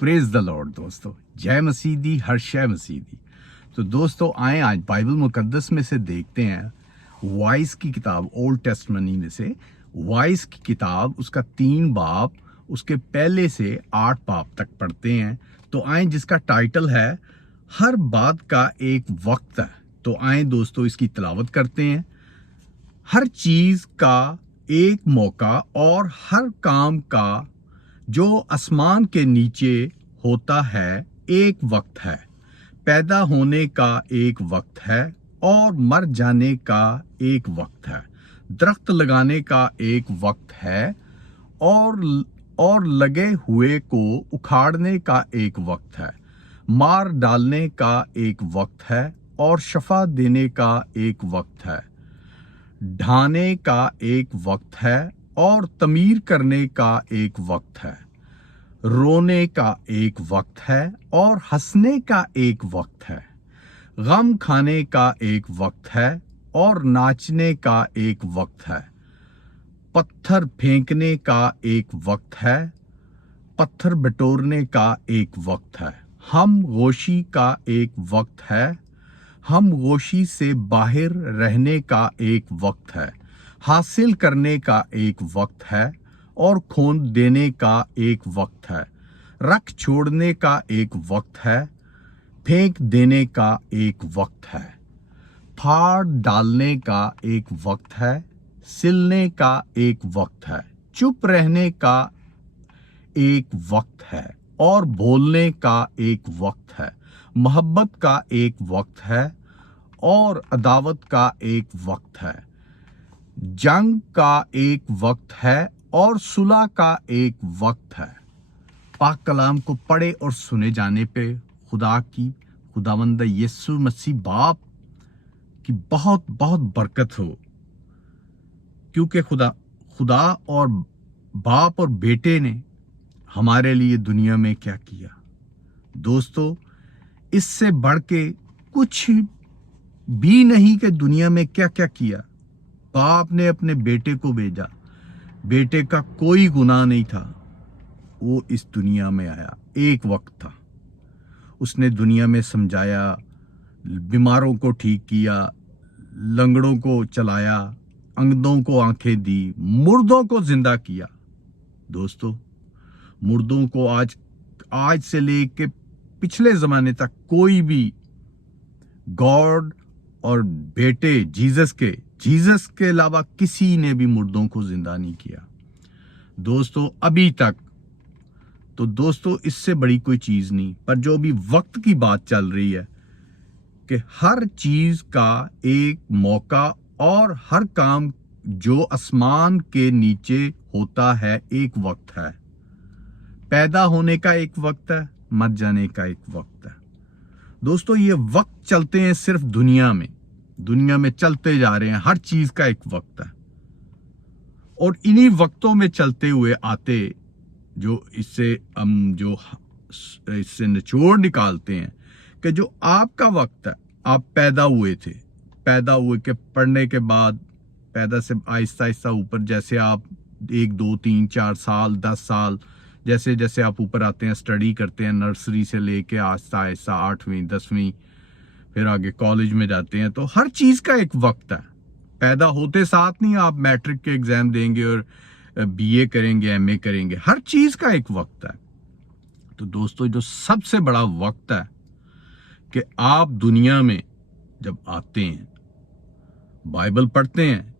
Praise the Lord. दोस्तों जय मसीह दी, हर शय मसीह दी। तो दोस्तों आए आज बाइबल मुकद्दस में से देखते हैं वाइस की किताब, ओल्ड टेस्टमनी में से वाइस की किताब, उसका 3 बाब, उसके पहले से 8 बाब तक पढ़ते हैं। तो आए, जिसका टाइटल है हर बात का एक वक्त है। तो आए दोस्तों इसकी तिलावत करते हैं। हर चीज का एक मौका और हर काम का जो आसमान के नीचे होता है एक वक्त है। पैदा होने का एक वक्त है और मर जाने का एक वक्त है। दरख्त लगाने का एक वक्त है और लगे हुए को उखाड़ने का एक वक्त है। मार डालने का एक वक्त है और शफा देने का एक वक्त है। ढाने का एक वक्त है और तमीर करने का एक वक्त है। रोने का एक वक्त है और हंसने का एक वक्त है। गम खाने का एक वक्त है और नाचने का एक वक्त है। पत्थर फेंकने का एक वक्त है, पत्थर बटोरने का एक वक्त है। हम गोशी का एक वक्त है, हम गोशी से बाहर रहने का एक वक्त है। हासिल करने का एक वक्त है और खोन देने का एक वक्त है। रख छोड़ने का एक वक्त है, फेंक देने का एक वक्त है। फाड़ डालने का एक वक्त है, सिलने का एक वक्त है। चुप रहने का एक वक्त है और बोलने का एक वक्त है। मोहब्बत का एक वक्त है और अदावत का एक वक्त है। जंग का एक वक्त है और सुलह का एक वक्त है। पाक कलाम को पढ़े और सुने जाने पे खुदावंद यीशु मसीह बाप की बहुत बहुत बरकत हो, क्योंकि खुदा और बाप और बेटे ने हमारे लिए दुनिया में क्या किया। दोस्तों इससे बढ़ के कुछ भी नहीं कि दुनिया में क्या क्या किया। बाप ने अपने बेटे को भेजा, बेटे का कोई गुनाह नहीं था, वो इस दुनिया में आया, एक वक्त था। उसने दुनिया में समझाया, बीमारों को ठीक किया, लंगड़ों को चलाया, अंधों को आंखें दी, मुर्दों को जिंदा किया। दोस्तों मुर्दों को आज से लेके पिछले जमाने तक कोई भी गॉड और बेटे जीसस के अलावा किसी ने भी मुर्दों को जिंदा नहीं किया दोस्तों अभी तक। तो दोस्तों इससे बड़ी कोई चीज नहीं, पर जो भी वक्त की बात चल रही है कि हर चीज का एक मौका और हर काम जो आसमान के नीचे होता है एक वक्त है। पैदा होने का एक वक्त है, मर जाने का एक वक्त है। दोस्तों ये वक्त चलते हैं सिर्फ दुनिया में चलते जा रहे हैं। हर चीज का एक वक्त है और इन्हीं वक्तों में चलते हुए आते जो इससे हम जो इससे निचोड़ निकालते हैं कि जो आपका वक्त है, आप पैदा हुए के पढ़ने के बाद पैदा से आहिस्ता आहिस्ता ऊपर, जैसे आप 1 2 3 4 साल 10 साल जैसे जैसे आप ऊपर आते हैं, स्टडी करते हैं, नर्सरी से लेके आहिस्ता आहिस्ता 8वीं 10वीं फिर आगे कॉलेज में जाते हैं। तो हर चीज का एक वक्त है। पैदा होते साथ नहीं आप मैट्रिक के एग्जाम देंगे और बीए करेंगे, एमए करेंगे। हर चीज का एक वक्त है। तो दोस्तों जो सबसे बड़ा वक्त है कि आप दुनिया में जब आते हैं, बाइबल पढ़ते हैं,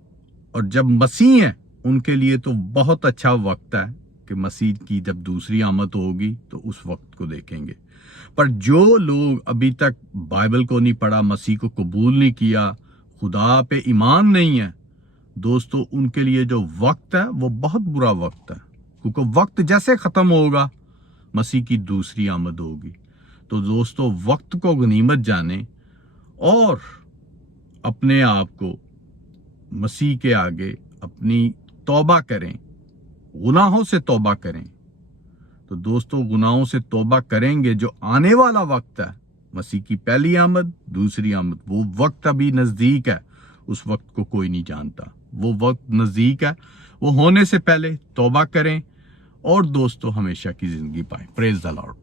और जब मसीह हैं उनके लिए तो बहुत अच्छा वक्त है कि मसीह की जब दूसरी आमद होगी तो उस वक्त को देखेंगे। पर जो लोग अभी तक बाइबल को नहीं पढ़ा, मसीह को कबूल नहीं किया, खुदा पे ईमान नहीं है, दोस्तों उनके लिए जो वक्त है वो बहुत बुरा वक्त है, क्योंकि वक्त जैसे खत्म होगा मसीह की दूसरी आमद होगी। तो दोस्तों वक्त को गनीमत जाने और अपने आप को मसीह के आगे अपनी तौबा करें, गुनाहों से तौबा करें। तो दोस्तों गुनाहों से तौबा करेंगे, जो आने वाला वक्त है, मसीह की पहली आमद, दूसरी आमद, वो वक्त अभी नजदीक है। उस वक्त को कोई नहीं जानता, वो वक्त नजदीक है। वो होने से पहले तौबा करें और दोस्तों हमेशा की जिंदगी पाएं। Praise the Lord.